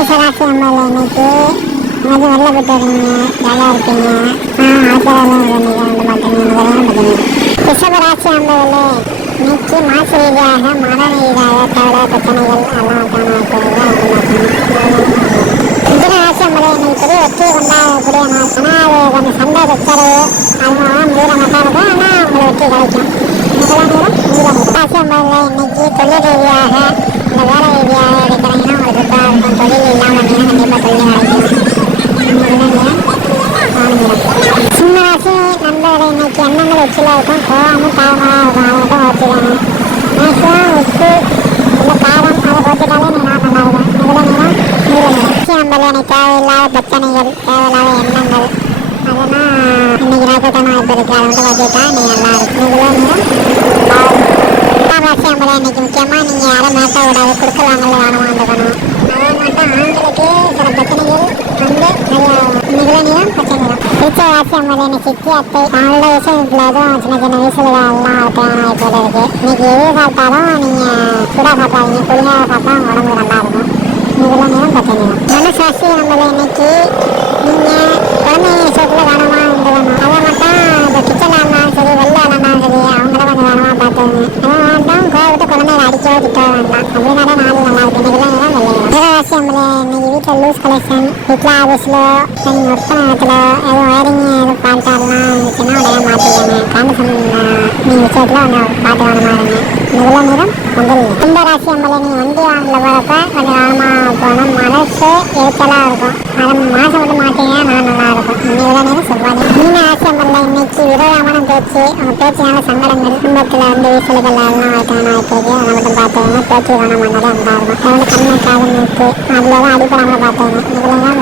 மேசராசி அம்மாவில் இன்னைக்கு கொஞ்சம் வெளில போயிட்டு வரீங்க ஜாலியாக இருக்கீங்க ஆ ஆச்சரியம் நீங்கள் வந்து பார்த்தீங்க இதெல்லாம் பார்த்தீங்க ரிஷபராசி அம்மாவில் இன்னைக்கு மாச ரீதியாக மன ரீதியாக தேவையான பிரச்சனைகள் எல்லாம் இதுன ராசி அம்மாவில் இன்னைக்கு பெரிய வெற்றி கொண்டாடக்கூடிய நாள் ஆனால் அது கொஞ்சம் சண்டை சச்சரவு அதனால முடிகிற மாட்டா இருக்கும் ஆனால் உங்களுக்கு வெற்றி கிடைக்கும் ராசி அம்மாவில் இன்னைக்கு தொழில் ரீதியாக இந்த வேலை ரீதியாக எடுக்கிறீங்கன்னா உங்களுக்கு சூப்பராக இருக்கும் தொழில் இல்லாமல் இருந்தீங்கன்னா கண்டிப்பாக தொழில் கிடைக்கும் சின்ன ராசி நண்பர்களை இன்னைக்கு இருக்கும். கோவமும் தாவமாக இருக்கும். அதை மட்டும் வச்சுக்கணும் மேக்ஸிமம் உப்பு இல்லை காரம் அதை போட்டுட்டாலே நீ நான் நல்லா இருக்கும் இதில் நீளம் நீளம் ராசி நண்பர்கள் எனக்கு தேவையில்லாத பிரச்சனைகள் தேவையில்லாத எண்ணங்கள். அதெல்லாம் இன்னைக்கு ராக்கத்தான வாய்ப்பு இருக்குது அதை மட்டும் வச்சுட்டா நீ நல்லா இருக்கும். இதில் நீளம் ராசி நண்பர்கள் இன்னைக்கு முக்கியமாக நீங்கள் யாரும் மேட்ட விடாது கொடுக்க வாங்கல வேணாமா அதை மட்டும் ஆண்களுக்கு சில பிரச்சனைகள் வந்து நிறைய நிகழ பிரச்சனை பிடிச்ச ராசி அம்மன் எனக்கு சித்தி அத்தை. நல்ல விஷயத்துல அதுவும் சின்ன சின்ன வயசுல எல்லாம் தேவையான வாய்ப்புகள் இருக்கு. இன்னைக்கு எது சாப்பிட்டாலும் நீங்க சூடா சாப்பிடாதீங்க. குளிராக சாப்பிட்டா உடம்பு நல்லா இருக்கும். இதுல நேரம் பிரச்சனை மனசாட்சி நம்மள இன்னைக்கு நீங்க குழந்தைங்க விஷயத்துல கவனமா இருந்துக்கணும் அதை மட்டும் இந்த கிச்சன்ல இருந்தாலும் சரி வெளில இருந்தாலும் சரி அவங்கள கொஞ்சம் கவனமா பார்த்துக்கணும் அதை வேண்டாம் கோவத்தை அடிக்கவோ திட்டவோ வேண்டாம் நாள் நல்லா இருக்கு இன்னைக்கு தான் நேரம் வெள்ளையும் மிகராசி நம்மள இன்னைக்கு லூஸ் கலெக்ஷன் வீட்டில் ஆஃபீஸில் நீங்கள் ஒர்க் பண்ண இடத்துல எதுவும் ஒயரிங் எதுவும் ஃபால்ட்டாலாம் இருந்துச்சுன்னா உடனே மாற்றிக்கோங்க கண்டிஷன் நீங்கள் விஷயத்தில் ஒன்று பார்த்து கவனமாக இருங்க. முதல்ல நேரம் வந்துடுங்க கும்ப ராசி நம்மள நீங்கள் வண்டி வாங்கல போகிறப்ப கொஞ்சம் கவனமாக போகணும் மனசு எரிச்சலாக இருக்கும். அதை மாதம் மட்டும் மாற்றிங்கன்னா நான் நல்லா இருக்கும். இன்னைக்கு நேரம் செவ்வாய். மீன ராசி நம்மள இன்னைக்கு இருபதாம் பேச்சு அவங்க பேச்சினால சங்கடங்கள் குடும்பத்தில் வந்து வீசல்கள் எல்லாம் வைக்கான வாய்ப்பு அதை மட்டும் பார்த்துக்கோங்க பேச்சு கவனமாக அந்த இருக்கும் அதை வந்து கண்ணு காது மூக்கு அதில் தான் அடிப்படாமல் பார்த்துக்கணும். இதுல தான்